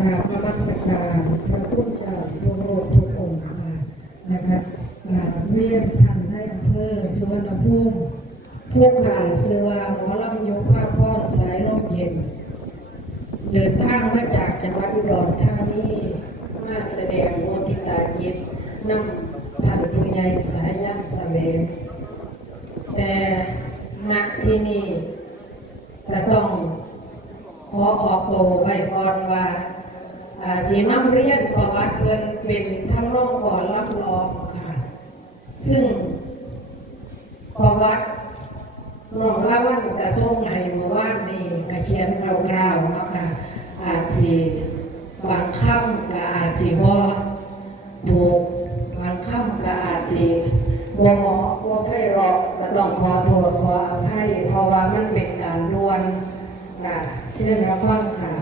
กราบนมัสการพระพุทธเจ้าทุกโลกทุกองค์ค่ะนะครับกราบเรียนท่านในอำเภอสวรรณภูมิผู้ข่าวเสือวาหมอลำยกภาพพอสายลมเย็น เดินทางมาจากจังหวัดอุดรธานีมาแสดงโมติตาจิตนำท่านผู้ใหญ่สายยันสเสวงแต่ณที่นี่ก็ต้องขอออกโตไว้ก่อนว่าอ่า สีน้ำเรียนประวัติเพิ่นเป็นทั้งน้องก่อนรับรองค่ะ ซึ่งประวัติน้องละวันกระทรงให้เมื่อวานนี้กระเขียนคร่าวๆเนาะค่ะอาจสิบางคำก็อาจสิบ่ถูกบางคำก็อาจสิบ่เหมาะบ่ไพเราะก็ต้องขอโทษขออภัยเพราะว่ามันเป็นการด่วนค่ะเชิญรับฟังค่ะ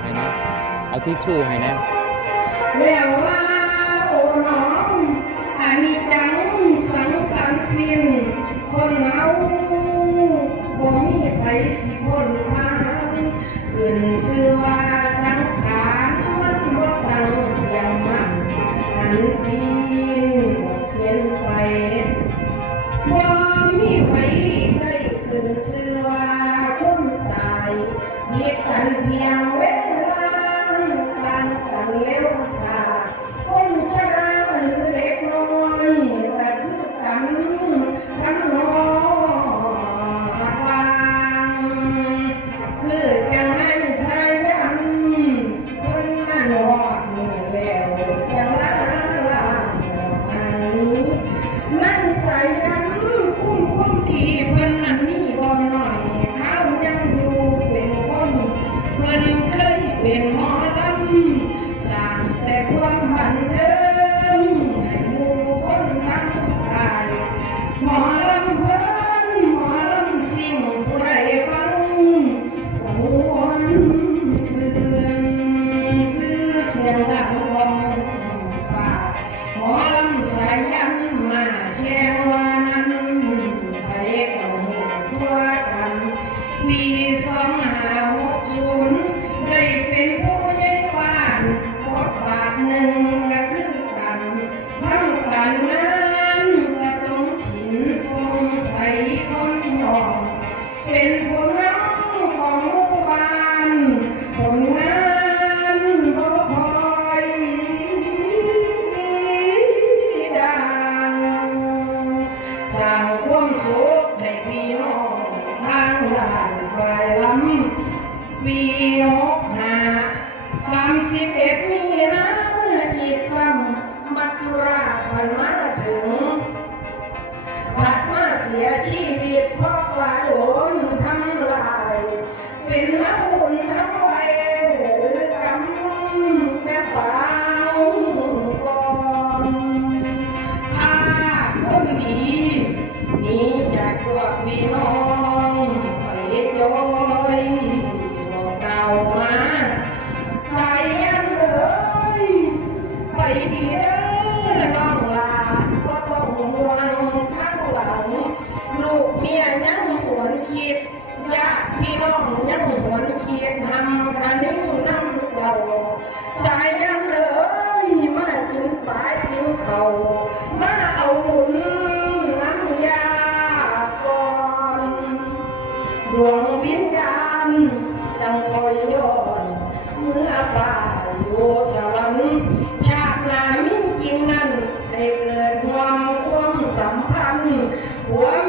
ให้นะ เอาทิชชู่ให้นะเรียกว่าโอ้น้องอันนี้จังสังขารสิ้นคนเฮาบ่มีไผสิพ้นมาขึ้นชื่อว่าสังขารมันบ่ตั้งเทียงมันหันปีนเปลี่ยนไปบ่มีไผได้ขึ้นชื่อว่าคนตายมียกันเพียงเว สาคนชราหรือเด็กน้อยก็คือกันทั้งนอยบางคือจังไรสายยันคนนั้นหอดมือแล้วจังลาลาอันนี้นั่นสายยันคุ้มคุ้มดีเพิ่นนั้นมีบ่หน่อยเขายังอยู่เป็นคนเพิ่นเคยเป็นหมอำ พ What?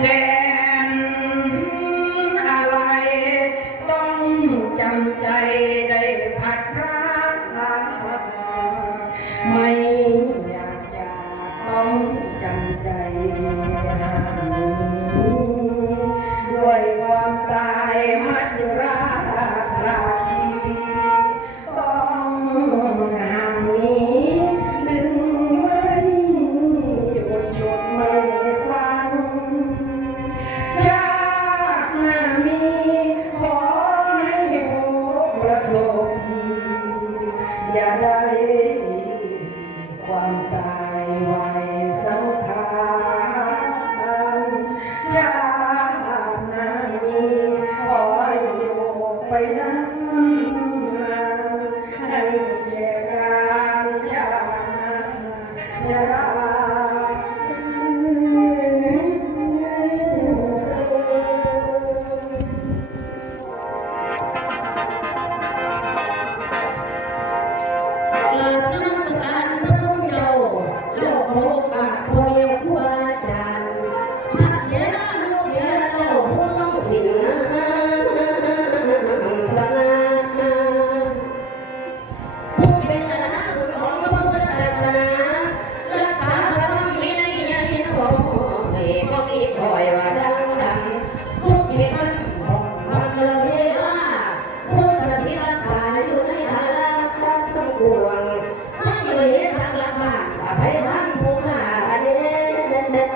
เส้นอะไร ต้องจำใจได้พัดรักไม่อยากจะต้องจำใจด้วยความตายมัดรั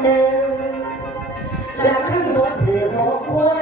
หนึ่งแล้วขึ้นรถถือหกวัน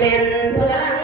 เล่นเพื่อ